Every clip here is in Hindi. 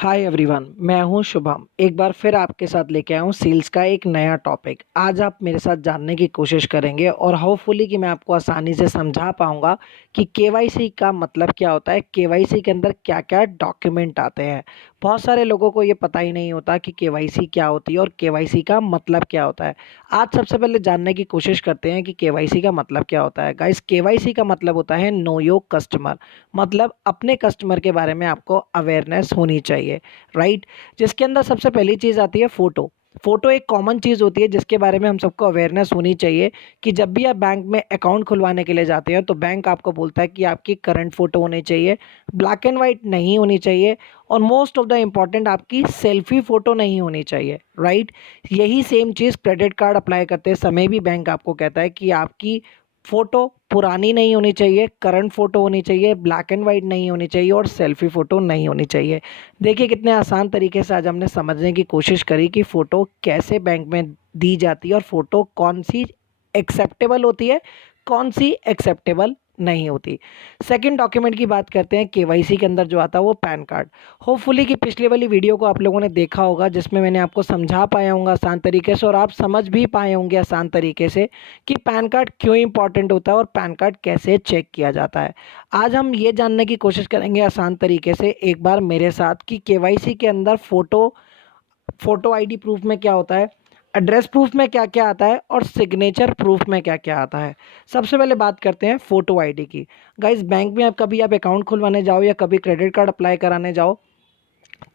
हाय एवरीवन, मैं हूं शुभम। एक बार फिर आपके साथ लेके आया हूं सेल्स का एक नया टॉपिक। आज आप मेरे साथ जानने की कोशिश करेंगे और होपफुली कि मैं आपको आसानी से समझा पाऊंगा कि केवाईसी का मतलब क्या होता है, केवाईसी के अंदर क्या क्या डॉक्यूमेंट आते हैं। बहुत सारे लोगों को ये पता ही नहीं होता कि केवाईसी क्या होती है और केवाईसी का मतलब क्या होता है। आज सबसे पहले जानने की कोशिश करते हैं कि केवाईसी का मतलब क्या होता है। गाइस, केवाईसी का मतलब होता है नो योर कस्टमर। मतलब अपने कस्टमर के बारे में आपको अवेयरनेस होनी चाहिए, राइट। जिसके अंदर सबसे पहली चीज़ आती है फ़ोटो। फ़ोटो एक कॉमन चीज़ होती है जिसके बारे में हम सबको अवेयरनेस होनी चाहिए कि जब भी आप बैंक में अकाउंट खुलवाने के लिए जाते हैं तो बैंक आपको बोलता है कि आपकी करंट फ़ोटो होनी चाहिए, ब्लैक एंड वाइट नहीं होनी चाहिए, और मोस्ट ऑफ द इम्पॉर्टेंट आपकी सेल्फी फ़ोटो नहीं होनी चाहिए, राइट। यही सेम चीज़ क्रेडिट कार्ड अप्लाई करते समय भी बैंक आपको कहता है कि आपकी फ़ोटो पुरानी नहीं होनी चाहिए, करंट फ़ोटो होनी चाहिए, ब्लैक एंड वाइट नहीं होनी चाहिए और सेल्फी फ़ोटो नहीं होनी चाहिए। देखिए कितने आसान तरीके से आज हमने समझने की कोशिश करी कि फ़ोटो कैसे बैंक में दी जाती है और फ़ोटो कौन सी एक्सेप्टेबल होती है, कौन सी एक्सेप्टेबल नहीं होती। सेकंड डॉक्यूमेंट की बात करते हैं, केवाईसी के अंदर जो आता है वो पैन कार्ड। होपफुली कि पिछले वाली वीडियो को आप लोगों ने देखा होगा जिसमें मैंने आपको समझा पाया हूँ आसान तरीके से और आप समझ भी पाए होंगे आसान तरीके से कि पैन कार्ड क्यों इंपॉर्टेंट होता है और पैन कार्ड कैसे चेक किया जाता है। आज हम ये जानने की कोशिश करेंगे आसान तरीके से एक बार मेरे साथ कि केवाईसी के अंदर फ़ोटो आईडी प्रूफ में क्या होता है, एड्रेस प्रूफ में क्या क्या आता है और सिग्नेचर प्रूफ में क्या क्या आता है। सबसे पहले बात करते हैं फ़ोटो आईडी की। गाइस, बैंक में आप अकाउंट खुलवाने जाओ या कभी क्रेडिट कार्ड अप्लाई कराने जाओ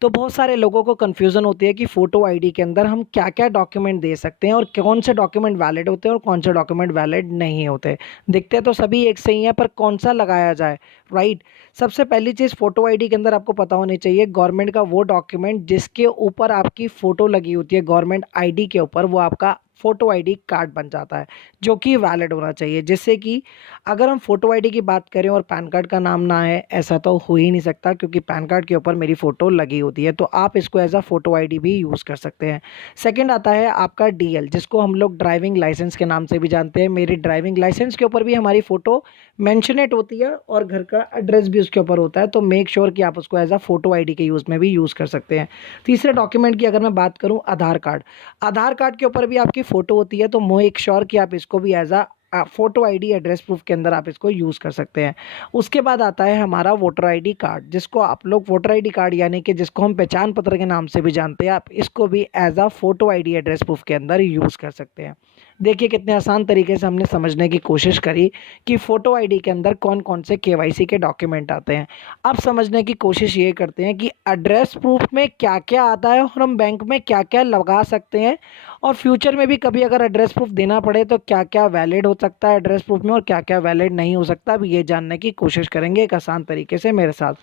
तो बहुत सारे लोगों को कन्फ्यूज़न होती है कि फ़ोटो आईडी के अंदर हम क्या-क्या डॉक्यूमेंट दे सकते हैं और कौन से डॉक्यूमेंट वैलिड होते हैं और कौन से डॉक्यूमेंट वैलिड नहीं होते। दिखते तो सभी एक से ही हैं पर कौन-सा लगाया जाए, राइट? सबसे पहली चीज़ फ़ोटो आईडी के अंदर आपको पता होनी चाहिए गवर्नमेंट का वो डॉक्यूमेंट जिसके ऊपर आपकी फ़ोटो लगी होती है, गवर्नमेंट आईडी के ऊपर वो आपका फ़ोटो आईडी कार्ड बन जाता है, जो कि वैलिड होना चाहिए। जिससे कि अगर हम फ़ोटो आईडी की बात करें और पैन कार्ड का नाम ना है, ऐसा तो हो ही नहीं सकता क्योंकि पैन कार्ड के ऊपर मेरी फ़ोटो लगी होती है, तो आप इसको एज़ अ फ़ोटो आईडी भी यूज़ कर सकते हैं। सेकंड आता है आपका डीएल, जिसको हम लोग ड्राइविंग लाइसेंस के नाम से भी जानते हैं। मेरी ड्राइविंग लाइसेंस के ऊपर भी हमारी फ़ोटो मेंशनेट होती है और घर का एड्रेस भी उसके ऊपर होता है, तो मेक श्योर कि आप उसको एज़ अ फ़ोटो आईडी के यूज़ में भी यूज़ कर सकते हैं। तीसरे डॉक्यूमेंट की अगर मैं बात करूँ, आधार कार्ड। आधार कार्ड के ऊपर भी आपकी फ़ोटो होती है, तो मेक श्योर कि आप इसको भी as a photo ID address proof के अंदर आप इसको यूज़ कर सकते हैं। उसके बाद आता है हमारा वोटर आईडी कार्ड, जिसको आप लोग वोटर आईडी कार्ड यानी कि जिसको हम पहचान पत्र के नाम से भी जानते हैं, आप इसको भी as a photo ID address proof के अंदर यूज़ कर सकते हैं। देखिए कितने आसान तरीके से हमने समझने की कोशिश करी कि फ़ोटो आईडी के अंदर कौन-कौन से केवाईसी के डॉक्यूमेंट आते हैं। अब समझने की कोशिश ये करते हैं कि एड्रेस प्रूफ में क्या-क्या आता है और हम बैंक में क्या-क्या लगा सकते हैं और फ्यूचर में भी कभी अगर एड्रेस प्रूफ देना पड़े तो क्या-क्या वैलिड हो सकता है एड्रेस प्रूफ में और क्या-क्या वैलिड नहीं हो सकता। अब ये जानने की कोशिश करेंगे एक आसान तरीके से मेरे साथ।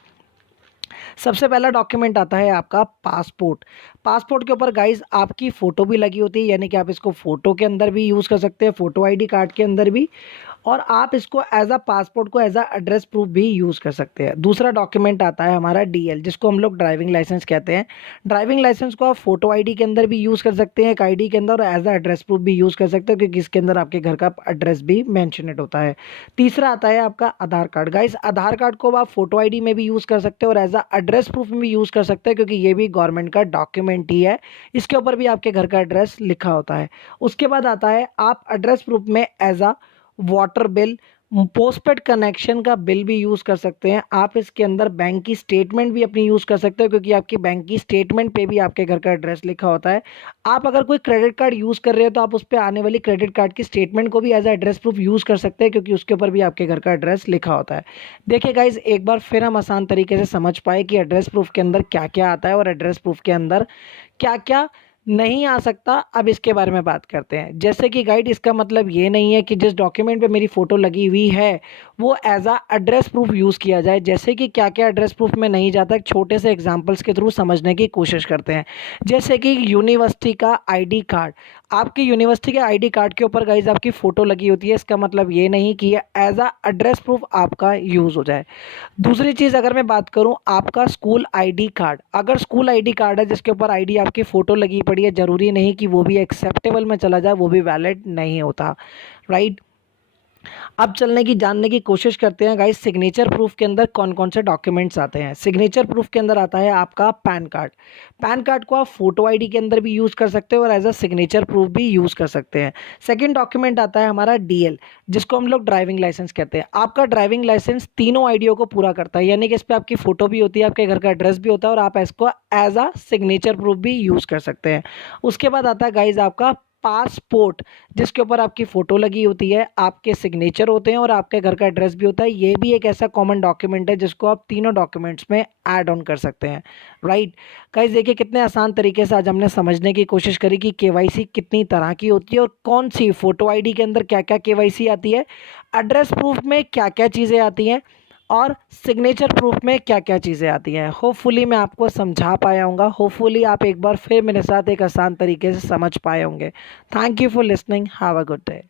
सबसे पहला डॉक्यूमेंट आता है आपका पासपोर्ट। पासपोर्ट के ऊपर गाइस आपकी फ़ोटो भी लगी होती है, यानी कि आप इसको फ़ोटो के अंदर भी यूज़ कर सकते हैं, फ़ोटो आईडी कार्ड के अंदर भी, और आप इसको एज़ अ पासपोर्ट को एज़ अ एड्रेस प्रूफ भी यूज़ कर सकते हैं। दूसरा डॉक्यूमेंट आता है हमारा डीएल, जिसको हम लोग ड्राइविंग लाइसेंस कहते हैं। ड्राइविंग लाइसेंस को आप फ़ोटो आईडी के अंदर भी यूज़ कर सकते हैं, एक आईडी के अंदर, और एज़ अ एड्रेस प्रूफ भी यूज़ कर सकते हो क्योंकि इसके अंदर आपके घर का एड्रेस भी मेंशनेड होता है। तीसरा आता है आपका आधार कार्ड। गाइस, आधार कार्ड को आप फ़ोटो आईडी में भी यूज़ कर सकते हो और एज़ अ एड्रेस प्रूफ में भी यूज़ कर सकते हैं क्योंकि ये भी गवर्नमेंट का डॉक्यूमेंट ही है। इसके ऊपर भी आपके घर का एड्रेस लिखा होता है। उसके बाद आता है आप एड्रेस प्रूफ में as a water bill, postpaid connection का बिल भी यूज़ कर सकते हैं। आप इसके अंदर बैंक की स्टेटमेंट भी अपनी यूज़ कर सकते हो क्योंकि आपकी बैंक की स्टेटमेंट पे भी आपके घर का एड्रेस लिखा होता है। आप अगर कोई क्रेडिट कार्ड यूज़ कर रहे हो तो आप उस पे आने वाली क्रेडिट कार्ड की स्टेटमेंट को भी as a address proof use कर सकते हैं क्योंकि उसके ऊपर भी आपके घर का एड्रेस लिखा होता है। देखिए गाइज़, एक बार फिर हम आसान तरीके से समझ पाए कि एड्रेस प्रूफ के अंदर क्या-क्या आता है और एड्रेस प्रूफ के अंदर क्या-क्या नहीं आ सकता। अब इसके बारे में बात करते हैं। जैसे कि गाइड, इसका मतलब ये नहीं है कि जिस डॉक्यूमेंट पे मेरी फ़ोटो लगी हुई है वो as a address proof use किया जाए। जैसे कि क्या-क्या एड्रेस प्रूफ में नहीं जाता, एक छोटे से एग्जांपल्स के थ्रू समझने की कोशिश करते हैं। जैसे कि यूनिवर्सिटी का आईडी कार्ड, आपकी यूनिवर्सिटी के आईडी कार्ड के ऊपर गाइज आपकी फ़ोटो लगी होती है, इसका मतलब ये नहीं कि ये एज़ अ एड्रेस प्रूफ आपका यूज़ हो जाए। दूसरी चीज़ अगर मैं बात करूँ, आपका स्कूल आईडी कार्ड, अगर स्कूल आईडी कार्ड है जिसके ऊपर आईडी आपकी फ़ोटो लगी पड़ी है, ज़रूरी नहीं कि वो भी एक्सेप्टेबल में चला जाए, वो भी वैलिड नहीं होता, राइट। अब चलने की जानने की कोशिश करते हैं गाइस, सिग्नेचर प्रूफ के अंदर कौन कौन से डॉक्यूमेंट्स आते हैं। सिग्नेचर प्रूफ के अंदर आता है आपका पैन कार्ड। पैन कार्ड को आप फोटो आईडी के अंदर भी यूज़ कर सकते हो और एज अ सिग्नेचर प्रूफ भी यूज़ कर सकते हैं। सेकंड डॉक्यूमेंट आता है हमारा डीएल, जिसको हम लोग ड्राइविंग लाइसेंस कहते हैं। आपका ड्राइविंग लाइसेंस तीनों आईडियो को पूरा करता है, यानी कि इस पर आपकी फोटो भी होती है, आपके घर का एड्रेस भी होता है और आप इसको एज अ सिग्नेचर प्रूफ भी यूज़ कर सकते हैं। उसके बाद आता है गाइज आपका पासपोर्ट, जिसके ऊपर आपकी फ़ोटो लगी होती है, आपके सिग्नेचर होते हैं और आपके घर का एड्रेस भी होता है। ये भी एक ऐसा कॉमन डॉक्यूमेंट है जिसको आप तीनों डॉक्यूमेंट्स में ऐड ऑन कर सकते हैं, राइट। गाइस देखिए कितने आसान तरीके से आज हमने समझने की कोशिश करी कि केवाईसी कितनी तरह की होती है और कौन सी फ़ोटो आईडी के अंदर क्या क्या केवाईसी आती है, एड्रेस प्रूफ में क्या क्या चीज़ें आती हैं और सिग्नेचर प्रूफ में क्या क्या चीज़ें आती हैं। होपफुली मैं आपको समझा पाया हूँगा, होपफुली आप एक बार फिर मेरे साथ एक आसान तरीके से समझ पाए होंगे। Thank you for listening, have a good day.